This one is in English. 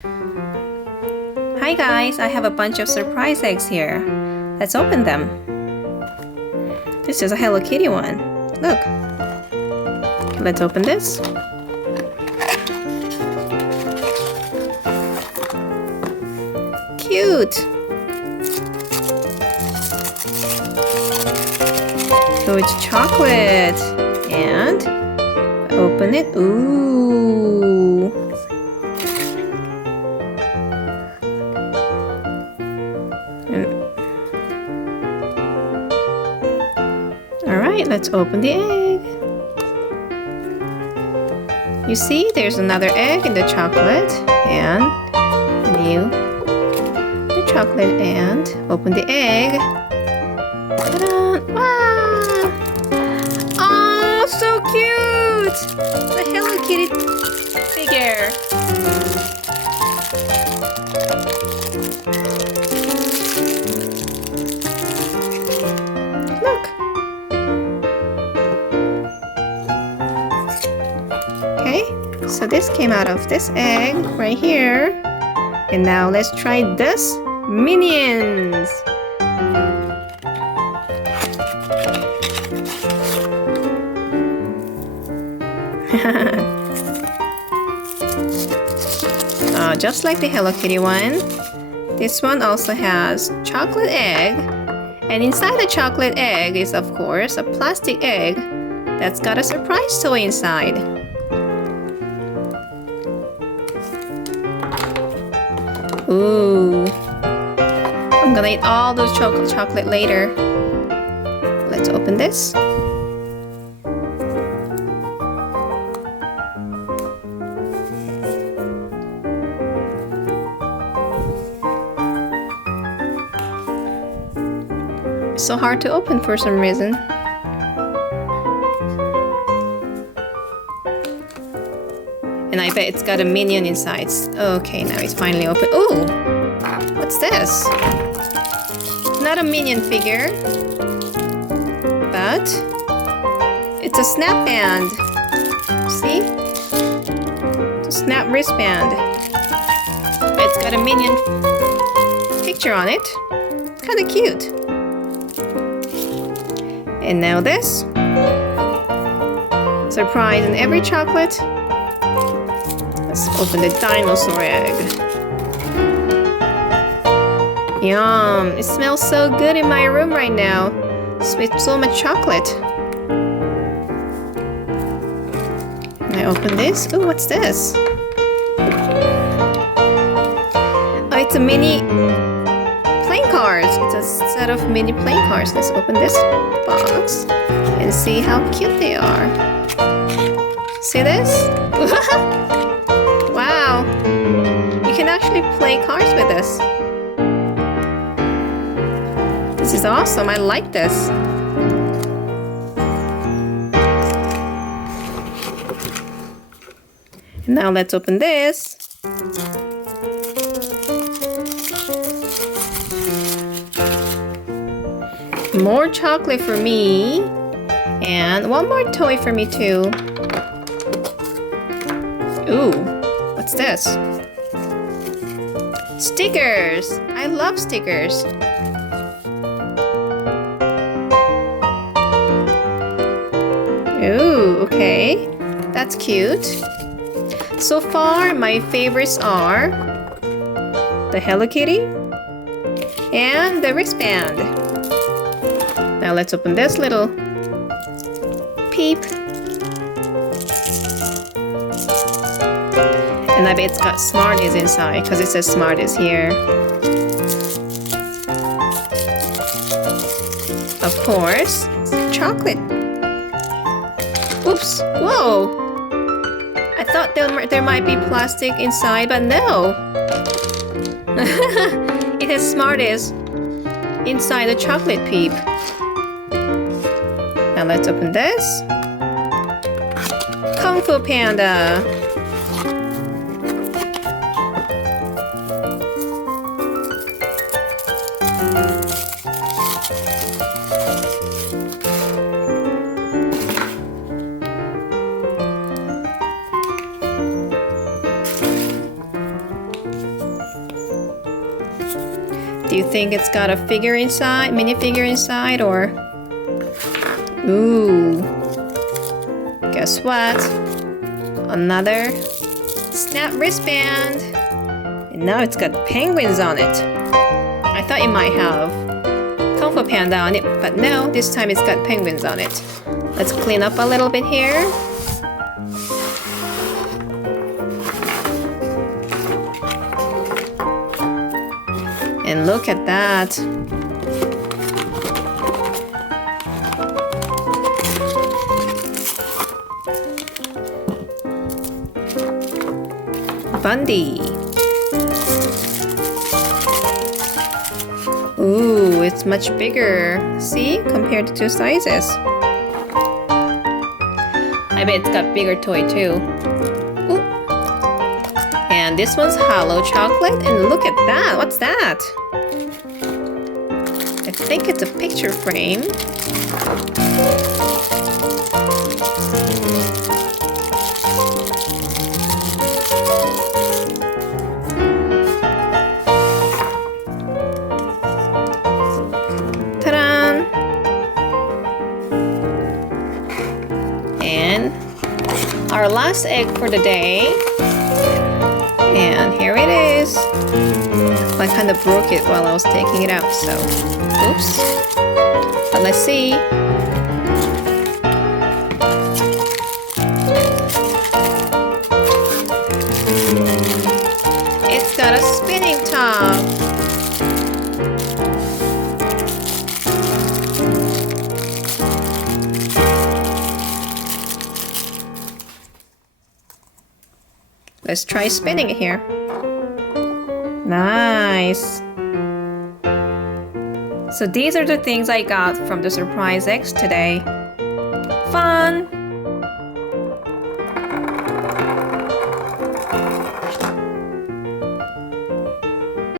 Hi guys, I have a bunch of surprise eggs here. Let's open them. This is a Hello Kitty one. Look. Let's open this. Cute! So it's chocolate. And open it. Ooh! Alright, let's open the egg. You see, there's another egg in the chocolate, and the chocolate, and open the egg. Ta-da! Wow! Oh, so cute! The Hello Kitty figure. Look. Okay, so this came out of this egg right here. And now let's try this Minions. Just like the Hello Kitty one, this one also has chocolate egg. And inside the chocolate egg is, of course, a plastic egg that's got a surprise toy inside. Ooh. I'm gonna eat all those chocolate later. Let's open this. It's so hard to open for some reason. And I bet it's got a minion inside. Okay, now it's finally open. Ooh! What's this? Not a minion figure. But it's a snap band. See? It's a snap wristband. It's got a minion picture on it. It's kind of cute. And now this. Surprise in every chocolate. Let's open the dinosaur egg. Yum! It smells so good in my room right now. With so much chocolate. I open this. Ooh, what's this? Oh, it's a mini playing cards. It's a set of mini playing cards. Let's open this box and see how cute they are. See this? Wow! You can actually play cards with this. This is awesome. I like this. And now let's open this. More chocolate for me. And one more toy for me too. Ooh, what's this? Stickers! I love stickers. Ooh, okay. That's cute. So far, my favorites are the Hello Kitty and the wristband. Now let's open this little peep. And I bet it's got Smarties inside because it says Smarties here. Of course, chocolate. Oops! Whoa! I thought there might be plastic inside, but no! It has Smarties inside the chocolate peep. Now let's open this. Kungfu Panda. Do you think it's got a figure inside, minifigure inside, or? Ooh. Guess what? Another snap wristband. And now it's got penguins on it. I thought it might have Kungfu Panda on it, but no, this time it's got penguins on it. Let's clean up a little bit here. And look at that. Bundy. Ooh, it's much bigger. See? Compared to two sizes. I bet it's got bigger toy too. Ooh. And this one's hollow chocolate. And look at that. What's that? I think it's a picture frame. Ta-da! And our last egg for the day. And here it is. I kind of broke it while I was taking it out, so oops. But let's see. It's got a spinning top. Let's try spinning it here. Nice. So these are the things I got from the surprise eggs today. Fun!